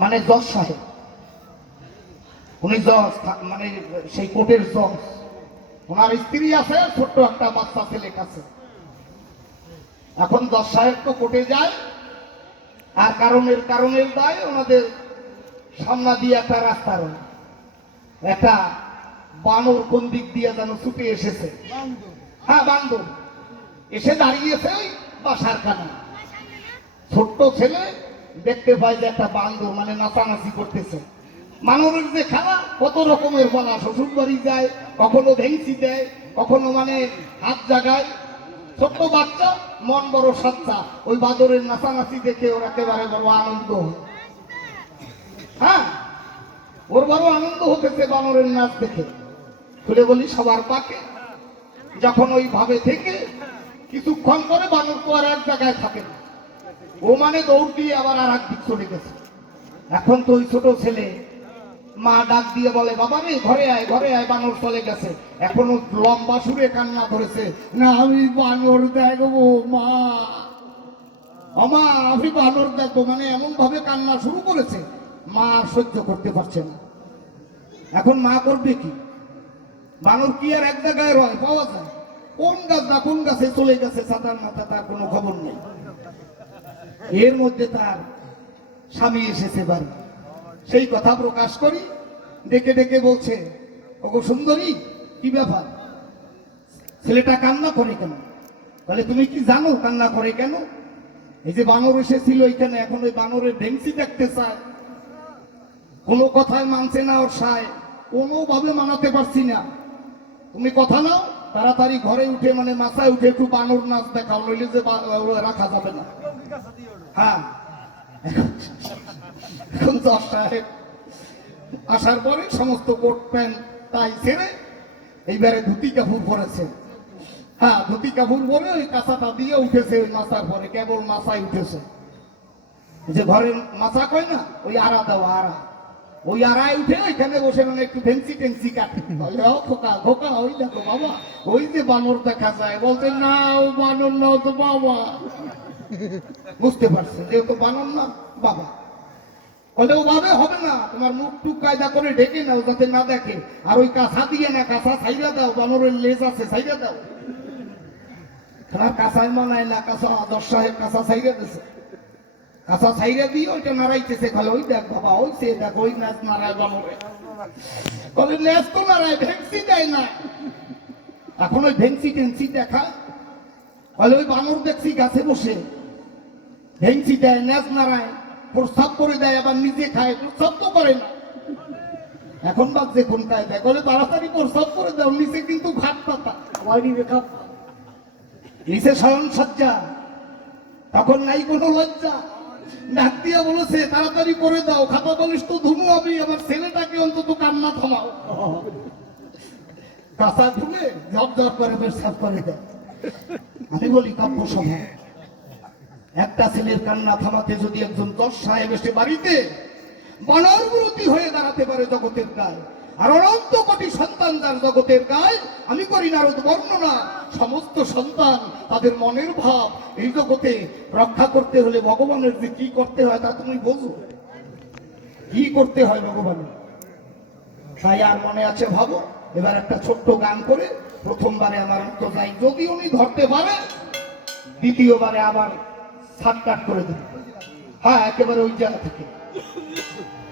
মানে জজ সাহেব, উনি জজ, মানে সেই কোর্টের জজ। ওনার স্ত্রী আছে, ছোট্ট একটা বাচ্চা ছেলে কাছে। এখন জজ সাহেব তো কোর্টে যায়, আর কারণের দায় ওনাদের সামনা দিয়ে একটা রাস্তা রয়, একটা বানর কোন দিক দিয়ে যেন ছুটে এসেছে। হ্যাঁ, বান্দর এসে দাঁড়িয়েছে ওই বাসার কানে। ছোট্ট ছেলে দেখতে পায় যে একটা বান্দর মানে নাচানাচি করতেছে। বানরের যে খেলা কত রকমের বলা, শ্বশুর বাড়ি যায়, কখনো ভেংচি দেয়, কখনো মানে হাত জাগায়। ছোট্ট বাচ্চা, মন বড় সাচ্চা, ওই বাদরের নাচানাচি দেখে ওর একেবারে বড় আনন্দ হয়। হ্যাঁ, ওর বড় আনন্দ হতেছে বানরের নাচ দেখে। খুলে বলি সবার পাকে। যখন ওইভাবে থেকে কিছুক্ষণ পরে বানর তো আর এক জায়গায় থাকে না, ও মানে দৌড় দিয়ে আবার আর এক দিক চলে গেছে। এখন তো ওই ছোট ছেলে, মা ডাক দিয়ে বলে, বাবা রে ঘরে আয়, ঘরে আয়, বানর চলে গেছে। এখনো লম্বা সুরে কান্না ধরেছে, না আমি বানর দেখবো মা, আমা আমি বানর দেখবো, মানে এমন ভাবে কান্না শুরু করেছে, মা আর সহ্য করতে পারছে না। এখন মা করবে কি? বানর কি আর এক জায়গায় রয়, পাওয়া যায়? কোন গাছ না কোন গাছে চলে গেছে, সাতার মাথা তার কোনো খবর নেই। এর মধ্যে তার স্বামী এসেছে বাড়ি, সেই কথা প্রকাশ করি, ডেকে ডেকে বলছে, ওগো সুন্দরী, কি ব্যাপার, ছেলেটা কান্না করে কেন? বলে, তুমি কি জানো কান্না করে কেন? এই যে বানর এসেছিল এখানে, এখন ওই বানরের ভেংসি দেখতে চায়, কোনো কথায় মানছে না ওর সায়, কোনোভাবে মানাতে পারছি না। তুমি কথা নাও, তাড়াতাড়ি ঘরে উঠে মানে মাথায় উঠে একটু বানর নাচ দেখাও, নইলে যে রাখা যাবে না। হ্যাঁ, এখন জজ সাহেব আসার পরে সমস্ত কোট প্যান্ট টাই ছেড়ে এইবারে ধুতি কাপড় পরেছে। হ্যাঁ, ধুতি কাপড় পরে ওই কাঁচাটা দিয়ে উঠেছে, ওই মাথার পরে কেবল মাথায় উঠেছে। যে ঘরের মাথা কয় না, ওই আড়া দেওয়া আড়া, ওই আড়ায় উঠে ওইখানে বসে মানে একটু ভেংসি টেংসি কাটে। খোকা খোকা, ওই দেখো বাবা, ওই যে বানর দেখা যায়। বলতে, না ও বানর না, তো বাবা। বুঝতে পারছে যেহেতু বানর না, বাবা। বলে, ও ভাবে হবে না, তোমার মুখ টুক কায়দা করে ঢেকে নাও যাতে না দেখে, আর ওই কাঁচা দিয়ে না, কাঁচা ছাইরা দাও, বানরের লেজ আছে, ছাইরা দাও। তোমার কাঁচায় মানায় না, কাঁচা জজ সাহেব কাঁচা ছাইরা দিছে, কাঁচা ছাইরা দিয়ে ওইটা নাড়াইতেছে, খালে ওই দেখ বাবা, ওই সে দেখ, ওই নাচ নাড়ায় বানরে। বলে, লেজ তো নাড়ায়, ভেংসি দেয় না। এখন ওই ভেংসি টেংসি দেখা, বলে ওই বানর দেখছি গাছে বসে ভেংসি দেয়, লেজ নাড়ায়, প্রস্তাব করে দেয়, আবার নিজে খায়, প্রস্তাব তো করে না। এখন বাজছে কোন কায়দায়, বলে তাড়াতাড়ি প্রস্তাব করে দাও, নিচে কিন্তু ঘাট পাতা, নিচে শয়ন সজ্জা। তখন নাই কোনো লজ্জা, ডাক দিয়া বলেছে, তাড়াতাড়ি করে দাও, খাতা বলিস তো ধুমু আমি, আমার ছেলেটাকে অন্তত কান্না থামাও। কাঁচা ধুলে ঝপঝপ করে পেশাব করে দেয়। আমি বলি, কাব্য সভা, একটা ছেলের কান্না থামাতে যদি একজন জজ সাহেব এসে বাড়িতে বানর বিরোধী হয়ে দাঁড়াতে পারে জগতের গায়ে, আর অনন্ত কোটি সন্তান যার জগতের গায়ে, আমি করি নারদ বর্ণনা, সমস্ত সন্তান তাদের মনের ভাব এই জগতে রক্ষা করতে হলে ভগবানের যে কি করতে হয় তা তুমি বোঝো, কি করতে হয় ভগবানের। তাই আর মনে আছে ভাবো, এবার একটা ছোট্ট গান করে প্রথমবারে আমার অন্ত যাই, যদি উনি ধরতে পারে দ্বিতীয়বারে আবার সাত কাট করে দেবে। হ্যাঁ, একেবারে ওই জায়গা থেকে।